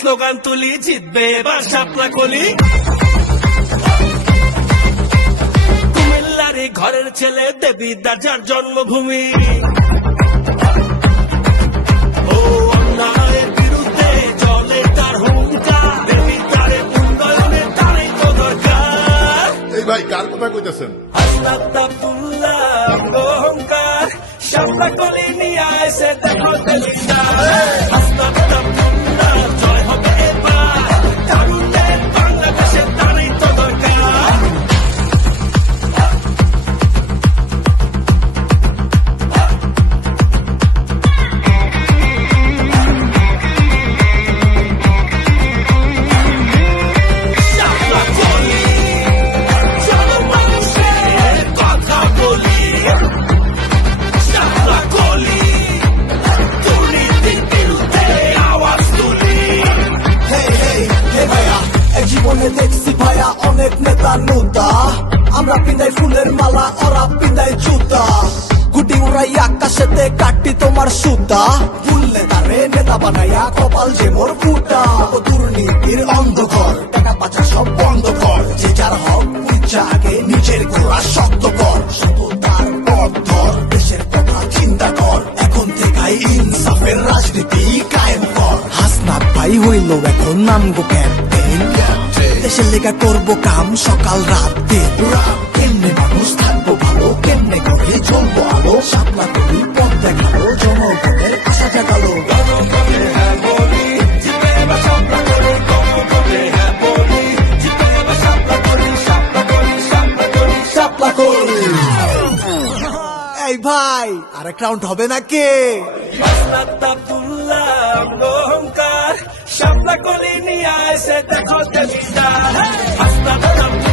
Slogan তুলি, জিতবে এবার শাপলা কলি। কুমিল্লার ঘরের ছেলে দেবীদার যার জন্মভূমি। ও অন্যায়ের বিরুদ্ধে চলে তার হুঙ্কার, দেবীদারে উন্নয়নের তারই তো দরকার। এই ভাই কার কথা কইতেছেন? হাসনাত আব্দুল্লাহ অহংকার, শাপলা কলি নিয়ে আসে দেখো দেবীদার। হাসনাত আব্দুল্লাহ জয় হবে এবার, তারুণ্যের বাংলাদেশের তারই তো দরকার। শাপলা কলি, চলো মানুষের কথা বলি। শাপলা কলি, দুর্নীতির বিরুদ্ধে আওয়াজ তুলি। এক জীবনে দেখছি ভাইয়া অনেক নেতা নুতা, আমরা পিন্দাই ফুলের মালা, ওরা পিন্দাই জুতা। গুটি উড়াই আকাশেতে কাটি তোমার সুতা, ভুললে তারে নেতা বানাইয়া কপাল যে মোর ফুটা। ও দুর্নীতির অন্ধকার, টাকা পাচার সব বন্ধ কর, যে যার হক ইচ্ছা আগে নিজের গোড়া শক্ত কর। সততার পথ ধর, দেশের কথা চিন্তা কর, এখন থেকেই ইনসাফের রাজনীতি কায়েম কর। হাসনাত ভাই হইল এখন নামগো ক্যাপ্টেন, দেশের লেগা করবো কাম সকাল রাত দিন। কেমনে মানুষ থাকবো ভালো, কেমনে করে চলবো আলো। শাপলা করি পথ দেখালো, জনগণের আশা জাগালো। গণভোটে হ্যাঁ বলি, জিতবে এবার শাপলা কলি। গণভোটে হ্যাঁ বলি, জিতবে এবার শাপলা কলি। শাপলা কলি, শাপলা কলি, শাপলা করি। এই ভাই আরেক রাউন্ড হবে নাকি? হাসনাত আব্দুল্লাহ অহংকার, শাপলা কলি নিয়ে আসে দেখো দেবীদার। হাসনাত আব্দুল্লাহ